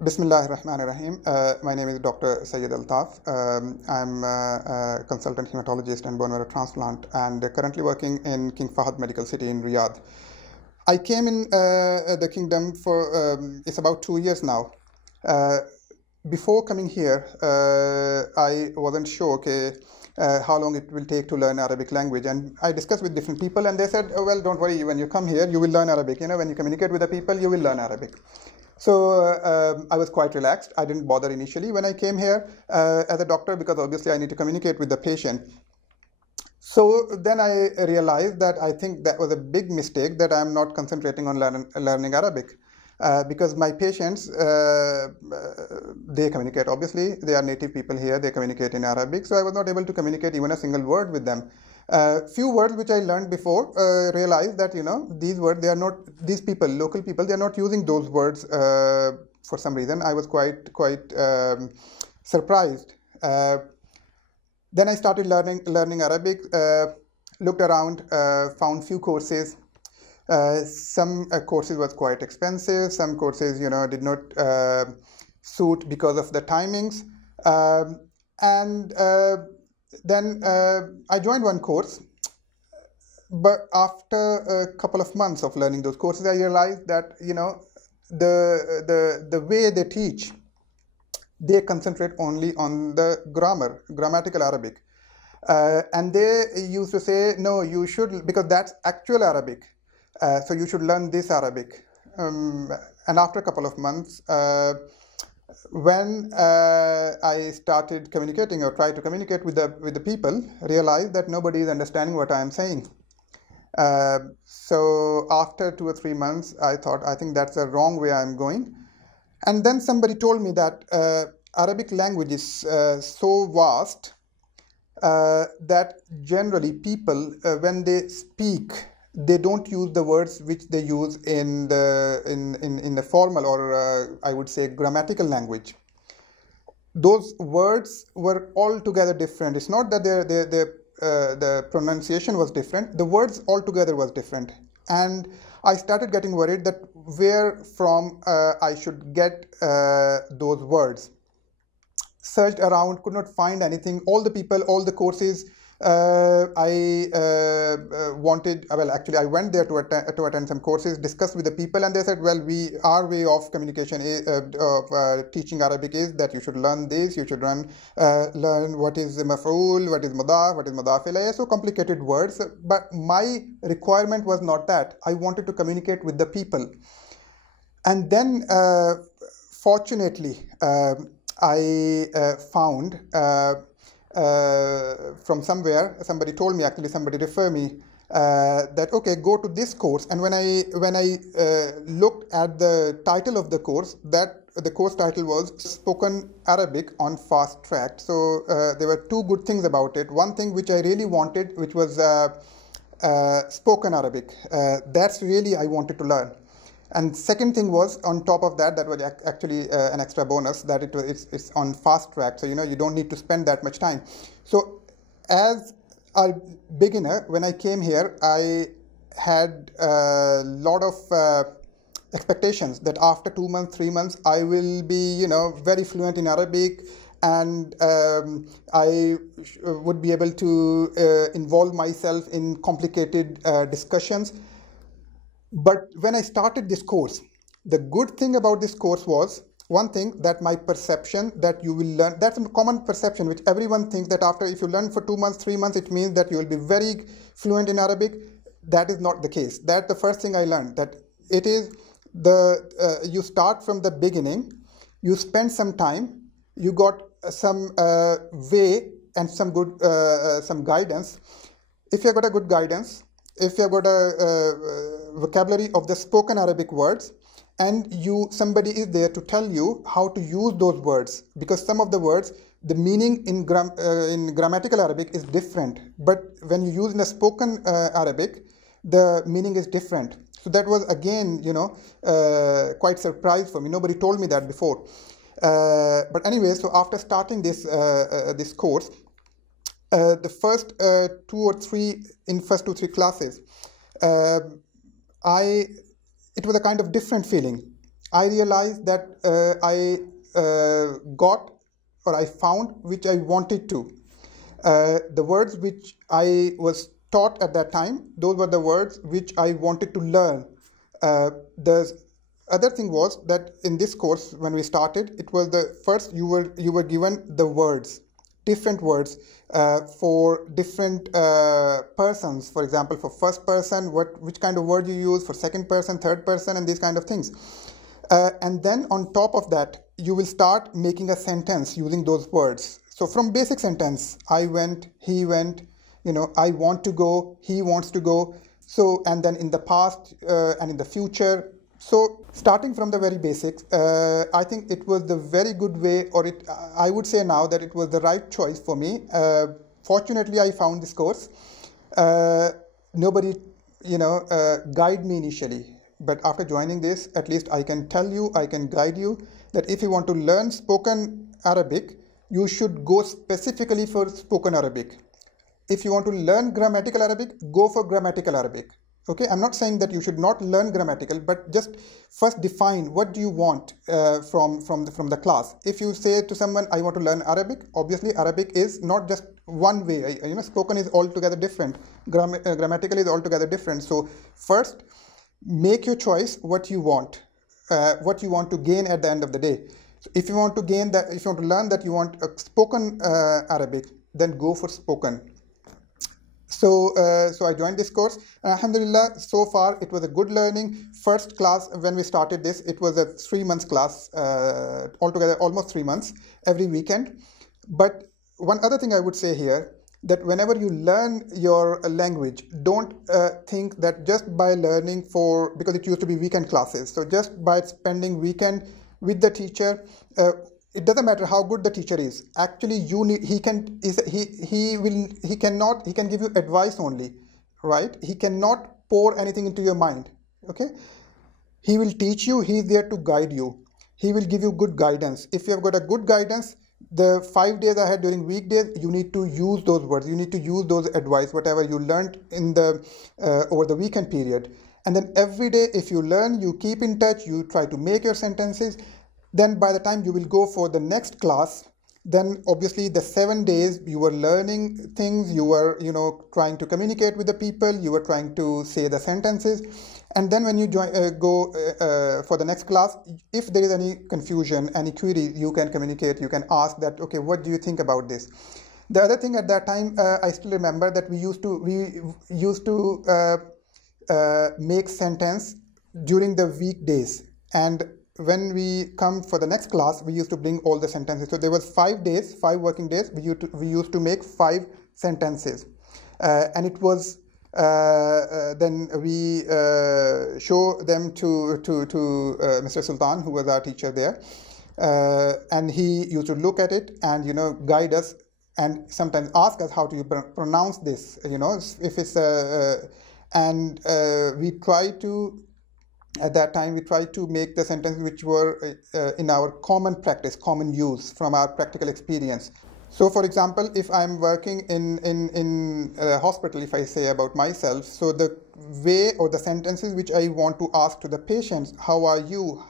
Bismillah ar-Rahman ar-Rahim. My name is Dr. Altaf. I'm a consultant hematologist and bone marrow transplant and currently working in King Fahd Medical City in Riyadh. I came in the kingdom for, it's about 2 years now. Before coming here, I wasn't sure how long it will take to learn Arabic language, and I discussed with different people and they said, oh, well, don't worry, when you come here, you will learn Arabic. You know, when you communicate with the people, you will learn Arabic. So I was quite relaxed. I didn't bother initially when I came here as a doctor, because obviously I need to communicate with the patient. So then I realized that I think that was a big mistake, that I'm not concentrating on learning Arabic. Because my patients, they communicate, obviously, they are native people here, they communicate in Arabic, so I was not able to communicate even a single word with them. Few words which I learned before, realized that, you know, these words, they are not, these people, local people, they are not using those words for some reason. I was quite surprised. Then I started learning Arabic, looked around, found few courses. Some courses was quite expensive. Some courses, you know, did not suit because of the timings. Then I joined one course, but after a couple of months of learning those courses, I realized that, you know, the way they teach, they concentrate only on the grammatical Arabic. And they used to say, no, you should, because that's actual Arabic. So you should learn this Arabic. And after a couple of months, when I started communicating or tried to communicate with the people, realized that nobody is understanding what I am saying. So after 2 or 3 months, I thought, I think that's the wrong way I'm going. And then somebody told me that Arabic language is so vast that generally people, when they speak, they don't use the words which they use in the formal or I would say grammatical language. Those words were altogether different. It's not that the pronunciation was different. The words altogether was different. And I started getting worried that where from I should get those words. Searched around, could not find anything. All the people, all the courses, I wanted, well, actually I went there to attend some courses, discussed with the people, and they said, well, our way of communication of teaching Arabic is that you should learn this, you should learn what is maf'ul, what is mudaf, what is mudaf ilayh, so complicated words. But my requirement was not that. I wanted to communicate with the people. And then fortunately I found from somewhere, somebody told me, actually somebody referred me, that okay, go to this course. And when I looked at the title of the course, that the course title was Spoken Arabic on Fast Track. So there were two good things about it. One thing which I really wanted, which was spoken Arabic. That's really I wanted to learn. And second thing was, on top of that, that was actually an extra bonus, that it's on fast track. So, you know, you don't need to spend that much time. So as a beginner, when I came here, I had a lot of expectations that after 2 months, 3 months, I will be, you know, very fluent in Arabic, and I would be able to involve myself in complicated discussions. But when I started this course, the good thing about this course was, one thing, that my perception that you will learn, that's a common perception which everyone thinks that after, if you learn for 2 months, 3 months, it means that you will be very fluent in Arabic. That is not the case. That's the first thing I learned, that it is you start from the beginning, you spend some time, you got some way and some good some guidance. If you got a good guidance, if you have got a vocabulary of the spoken Arabic words, and somebody is there to tell you how to use those words, because some of the words, the meaning in grammatical Arabic is different, but when you use in a spoken Arabic, the meaning is different. So that was again, you know, quite surprised for me. Nobody told me that before. But anyway, so after starting this this course, the first 2 or 3 classes, it was a kind of different feeling. I realized that I got, or I found, which I wanted to. The words which I was taught at that time, those were the words which I wanted to learn. The other thing was that in this course, when we started, it was the first you were given the words, different words for different persons. For example, for first person, which kind of word you use, for second person, third person, and these kind of things. And then on top of that, you will start making a sentence using those words. So from basic sentence, I went, he went, I want to go, he wants to go. So, and then in the past and in the future. So starting from the very basics, I think it was the very good way, or I would say now that it was the right choice for me. Fortunately, I found this course. Nobody, guide me initially. But after joining this, at least I can tell you, I can guide you that if you want to learn spoken Arabic, you should go specifically for spoken Arabic. If you want to learn grammatical Arabic, go for grammatical Arabic. Okay, I'm not saying that you should not learn grammatical, but just first define what do you want from the class. If you say to someone, I want to learn Arabic, obviously Arabic is not just one way. Spoken is altogether different. Grammatical is altogether different. So first, make your choice what you want to gain at the end of the day. So if you want to gain that, if you want to learn that you want a spoken Arabic, then go for spoken. So I joined this course. Alhamdulillah, so far it was a good learning. First class, when we started this, it was a 3 months class, altogether almost 3 months, every weekend. But one other thing I would say here, that whenever you learn your language, don't think that just by learning because it used to be weekend classes. So just by spending weekend with the teacher, it doesn't matter how good the teacher is. Actually, he can give you advice only, right? He cannot pour anything into your mind. Okay, he will teach you. He is there to guide you. He will give you good guidance. If you have got a good guidance, the 5 days ahead during weekdays, you need to use those words. You need to use those advice, whatever you learned in the over the weekend period. And then every day, if you learn, you keep in touch. You try to make your sentences. Then by the time you will go for the next class, then obviously the 7 days you were learning things, you were, trying to communicate with the people, you were trying to say the sentences. And then when you go for the next class, if there is any confusion, any query, you can communicate, you can ask that, okay, what do you think about this? The other thing at that time, I still remember that we used to make sentence during the weekdays. And when we come for the next class, we used to bring all the sentences. So there was 5 days, 5 working days. We used to make 5 sentences, and it was then we show them to Mr. Sultan, who was our teacher there, and he used to look at it and guide us and sometimes ask us how do you pronounce this. If it's and we try to. At that time, we tried to make the sentences which were in our common practice, common use from our practical experience. So, for example, if I'm working in a hospital, if I say about myself, so the way or the sentences which I want to ask to the patients, how are you?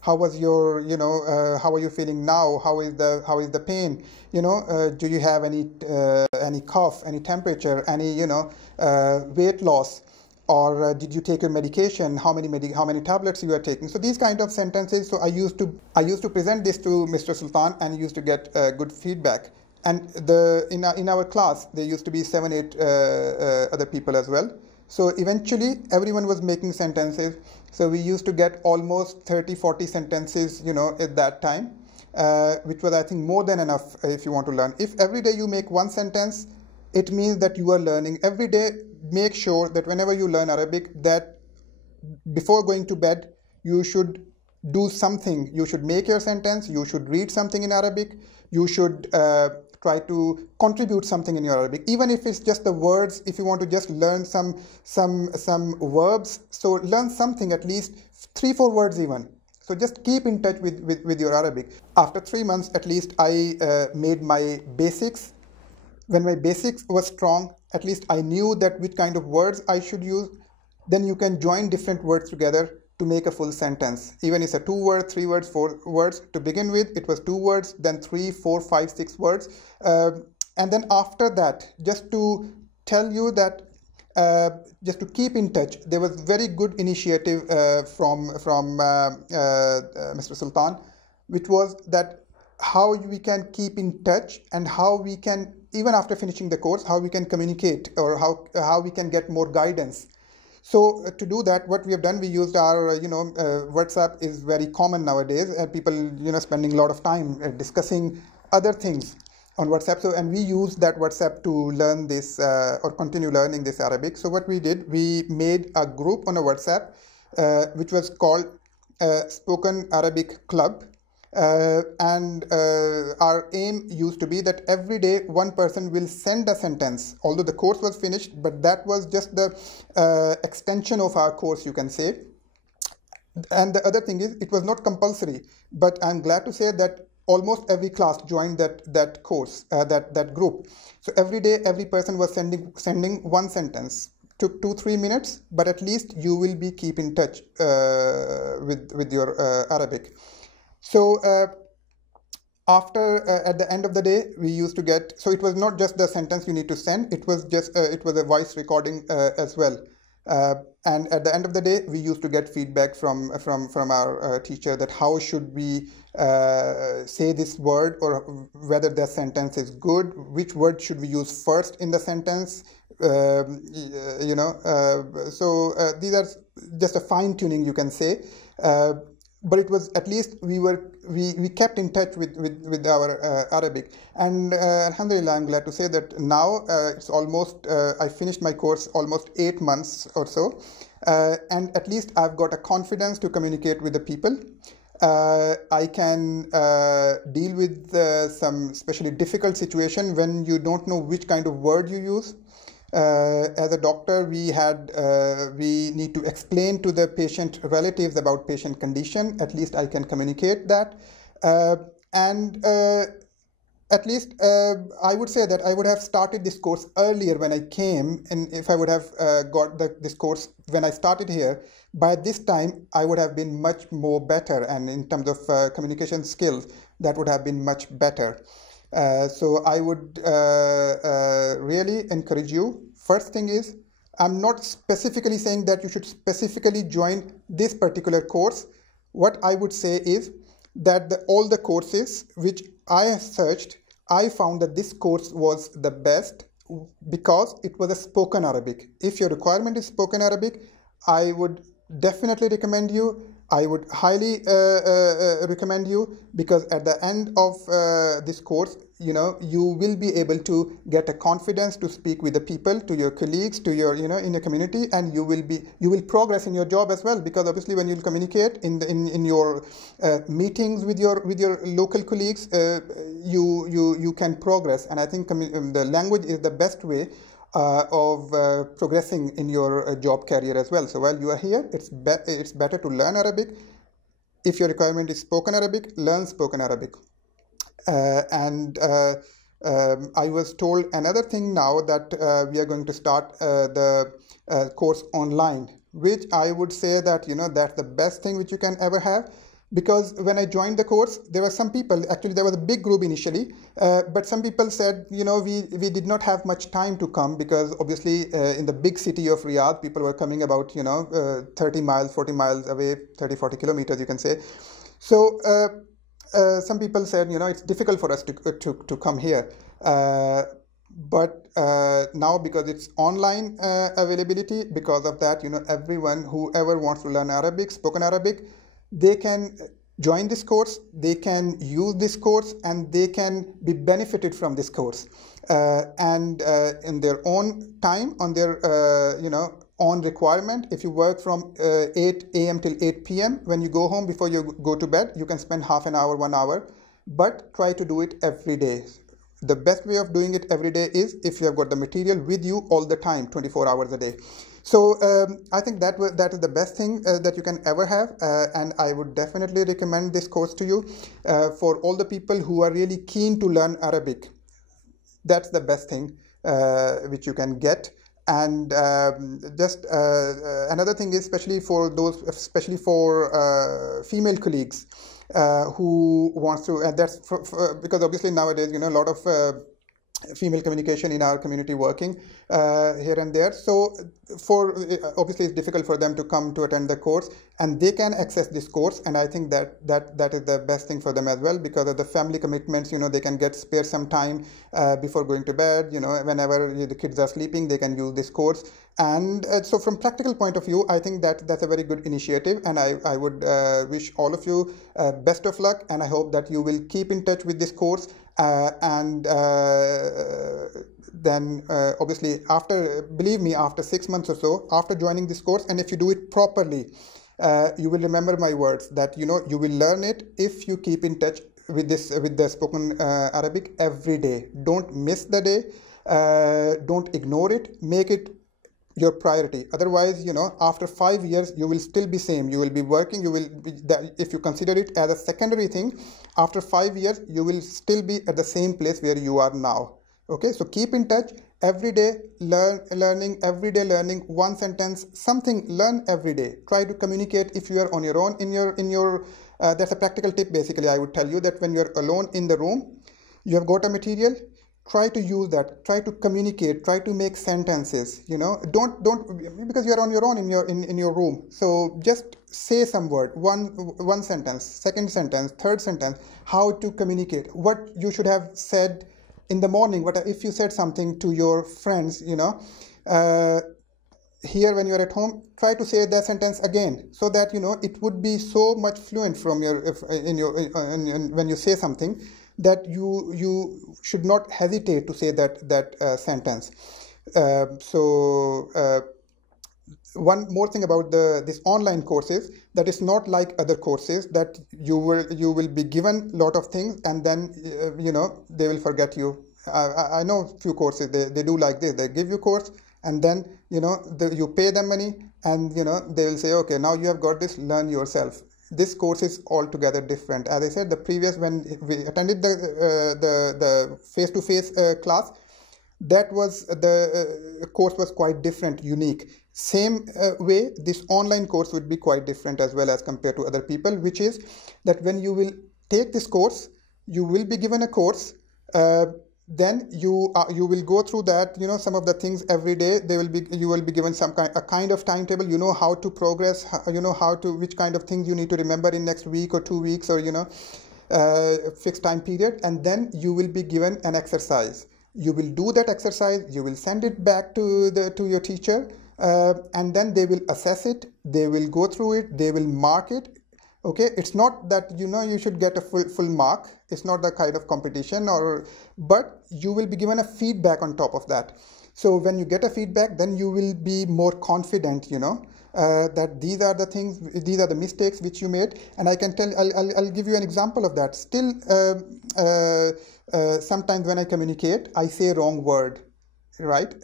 How was your, how are you feeling now? How is the pain? Do you have any cough, any temperature, any weight loss? Or did you take your medication? How many tablets you are taking? So these kind of sentences. So I used to present this to Mr. Sultan and used to get good feedback. And in our class there used to be 7-8 other people as well. So eventually everyone was making sentences. So we used to get almost 30-40 sentences, at that time, which was I think more than enough if you want to learn. If every day you make one sentence, it means that you are learning every day. Make sure that whenever you learn Arabic, that before going to bed, you should do something. You should make your sentence. You should read something in Arabic. You should try to contribute something in your Arabic, even if it's just the words. If you want to just learn some verbs, so learn something, at least 3-4 words even. So just keep in touch with your Arabic. After 3 months, at least I made my basics. When my basics were strong, at least I knew that which kind of words I should use. then you can join different words together to make a full sentence. Even if it's a 2 words, 3 words, 4 words. To begin with, it was 2 words, then 3, 4, 5, 6 words. And then after that, just to tell you that, just to keep in touch, there was very good initiative from Mr. Sultan, which was that how we can keep in touch and how we can, even after finishing the course, how we can communicate, or how we can get more guidance. So to do that, what we have done, we used our, WhatsApp is very common nowadays, and people, spending a lot of time discussing other things on WhatsApp. So, and we used that WhatsApp to learn this or continue learning this Arabic. So what we did, we made a group on a WhatsApp, which was called Spoken Arabic Club. And our aim used to be that every day one person will send a sentence, although the course was finished, but that was just the extension of our course, you can say. And the other thing is, it was not compulsory, but I'm glad to say that almost every class joined that course, that group. So every day, every person was sending one sentence. Took 2-3 minutes, but at least you will be keep in touch with your Arabic. So after at the end of the day, we used to get, so it was not just the sentence you need to send, it was just it was a voice recording as well. And at the end of the day, we used to get feedback from our teacher, that how should we say this word, or whether the sentence is good, which word should we use first in the sentence, so these are just a fine tuning, you can say. But it was, at least we kept in touch with our Arabic, and alhamdulillah, I'm glad to say that now it's almost I finished my course almost 8 months or so, and at least I've got a confidence to communicate with the people. I can deal with some especially difficult situation when you don't know which kind of word you use. As a doctor, we need to explain to the patient relatives about patient condition. At least I can communicate that, and at least I would say that I would have started this course earlier when I came, and if I would have got this course when I started here, by this time I would have been much more better, and in terms of communication skills, that would have been much better. So I would really encourage you. First thing is, I'm not specifically saying that you should specifically join this particular course. What I would say is that all the courses which I searched, I found that this course was the best because it was a spoken Arabic. If your requirement is spoken Arabic, I would definitely recommend you. I would highly recommend you, because at the end of this course, you will be able to get a confidence to speak with the people, to your colleagues, to your, in your community, and you will progress in your job as well, because obviously when you communicate in your meetings with your local colleagues, you can progress. And I think the language is the best way of progressing in your job career as well. So while you are here, it's better to learn Arabic. If your requirement is spoken Arabic, learn spoken Arabic. I was told another thing now, that we are going to start the course online, which I would say that that's the best thing which you can ever have. Because when I joined the course, there were some people, actually there was a big group initially, but some people said, we did not have much time to come, because obviously in the big city of Riyadh, people were coming about, 30 miles, 40 miles away, 30, 40 kilometers, you can say. So some people said, it's difficult for us to come here. But now, because it's online availability, because of that, everyone, whoever wants to learn Arabic, spoken Arabic, they can join this course, they can use this course, and they can be benefited from this course. And in their own time, on their, own requirement. If you work from 8 a.m. till 8 p.m., when you go home, before you go to bed, you can spend half an hour, 1 hour, but try to do it every day. The best way of doing it every day is if you have got the material with you all the time, 24 hours a day. So I think that is the best thing that you can ever have, and I would definitely recommend this course to you for all the people who are really keen to learn Arabic. That's the best thing which you can get. And just another thing is, especially for female colleagues who wants to, and that's because obviously nowadays, a lot of female communication in our community working here and there. So obviously it's difficult for them to come to attend the course, and they can access this course. And I think that is the best thing for them as well, because of the family commitments. They can spare some time before going to bed. Whenever the kids are sleeping, they can use this course. And so from practical point of view, I think that's a very good initiative, and I would wish all of you best of luck, and I hope that you will keep in touch with this course. And then obviously believe me, after 6 months or so, after joining this course, and if you do it properly, you will remember my words that you will learn it if you keep in touch with the spoken Arabic every day. Don't miss the day, don't ignore it, make it your priority. Otherwise, after 5 years, you will still be same. You will be working. If you consider it as a secondary thing, after 5 years, you will still be at the same place where you are now. Okay, so keep in touch every day, learning every day, learning one sentence, something, learn every day. Try to communicate if you are on your own in your that's a practical tip. Basically, I would tell you that when you're alone in the room, you have got a material. Try to use that. Try to communicate. Try to make sentences. Don't because you're on your own in your room. So just say some word. One sentence, second sentence, third sentence. How to communicate. What you should have said in the morning. What if you said something to your friends? Here when you're at home, try to say that sentence again, so that it would be so much fluent from when you say something, that you should not hesitate to say that sentence. One more thing about this online courses, that is not like other courses that you will be given a lot of things, and then they will forget you. I know few courses, they do like this. They give you course, and then you pay them money, and they will say, okay, now you have got this, learn yourself. This course is altogether different. As I said, when we attended the face-to-face class, that was the course was quite different, unique. Same way, this online course would be quite different as well as compared to other people, which is that when you will take this course, you will be given a course. Then you will go through that, some of the things every day. You will be given a kind of timetable. How to progress, which kind of things you need to remember in next week or 2 weeks, or fixed time period. And then you will be given an exercise. You will do that exercise. You will send it back to your teacher, and then they will assess it. They will go through it. They will mark it. Okay, it's not that you should get a full mark. It's not the kind of competition, but you will be given a feedback on top of that. So when you get a feedback, then you will be more confident, that these are the things, these are the mistakes which you made. And I can tell, I'll give you an example of that. Still, sometimes when I communicate, I say wrong word, right?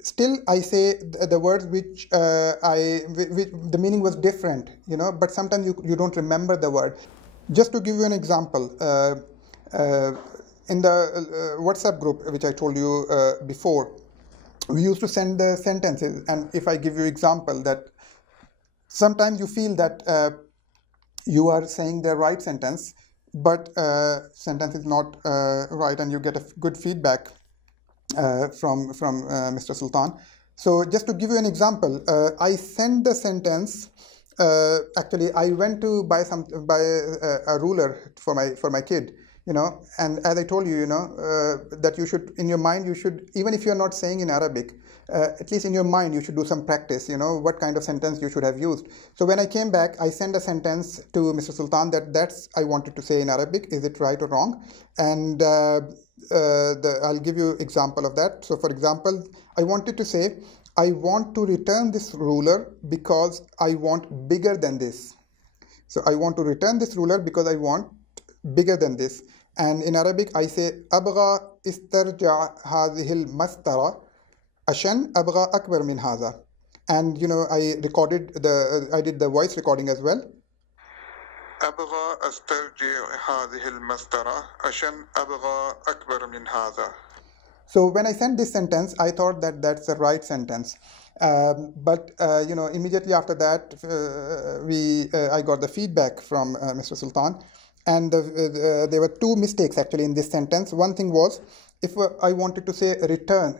Still, I say the words which the meaning was different, but sometimes you don't remember the word. Just to give you an example, in the WhatsApp group, which I told you before, we used to send the sentences. And if I give you example, that sometimes you feel that you are saying the right sentence, but sentence is not right, and you get a good feedback from Mr. Sultan. So just to give you an example, I sent the sentence. Actually, I went to buy a ruler for my kid, and as I told you, that you should, in your mind, you should, even if you're not saying in Arabic, at least in your mind, you should do some practice, what kind of sentence you should have used. So when I came back, I sent a sentence to Mr. Sultan that's I wanted to say in Arabic. Is it right or wrong? And I'll give you example of that. So for example, I wanted to say, I want to return this ruler because I want bigger than this. So I want to return this ruler because I want bigger than this. And in Arabic, I say, أبغى استرجع هذه المسطرة عشان أبغى أكبر من هذا. And I did the voice recording as well. أبغى أسترجع هذه المسطرة عشان أبغى أكبر من هذا. So when I sent this sentence, I thought that that's the right sentence. But immediately after that, I got the feedback from Mr. Sultan, and there were two mistakes actually in this sentence. One thing was, if I wanted to say return,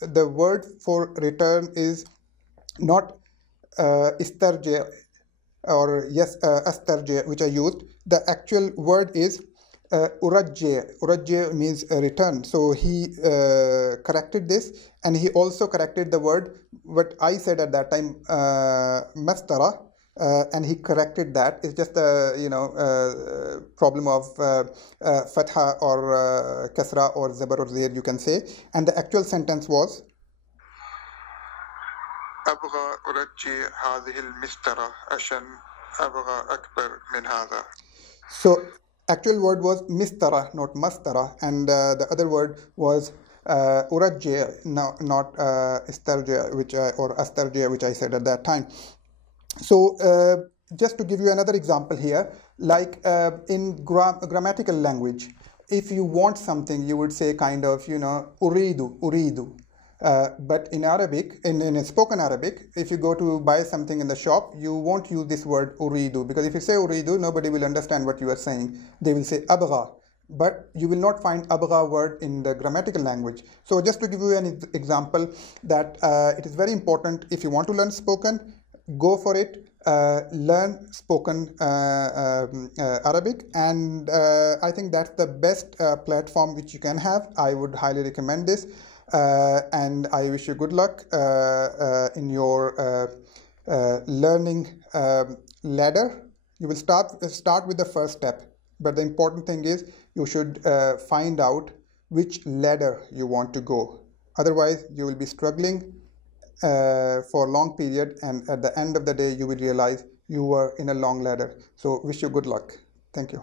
the word for return is not istarja or yes astarja, which I used. The actual word is urajje. Urajje means return. So he corrected this, and he also corrected the word what I said at that time, mastara, and he corrected that. It's just a problem of fatha or kasra or zabar or zir, you can say. And the actual sentence was أبغى أرجي هذه المسطرة عشان أبغى أكبر من هذا. So actual word was mistara, not mastara, and the other word was urajje, not istarje, or astarje, which I said at that time. So just to give you another example here, like in grammatical language, if you want something, you would say kind of, uridu. But in Arabic, in spoken Arabic, if you go to buy something in the shop, you won't use this word uridu, because if you say uridu, nobody will understand what you are saying. They will say abgha, but you will not find abgha word in the grammatical language. So just to give you an example, that it is very important, if you want to learn spoken, go for it. Learn spoken Arabic, and I think that's the best platform which you can have. I would highly recommend this. And I wish you good luck in your learning ladder. You will start with the first step, but the important thing is you should find out which ladder you want to go. Otherwise, you will be struggling for a long period, and at the end of the day, you will realize you were in a long ladder. So, wish you good luck. Thank you.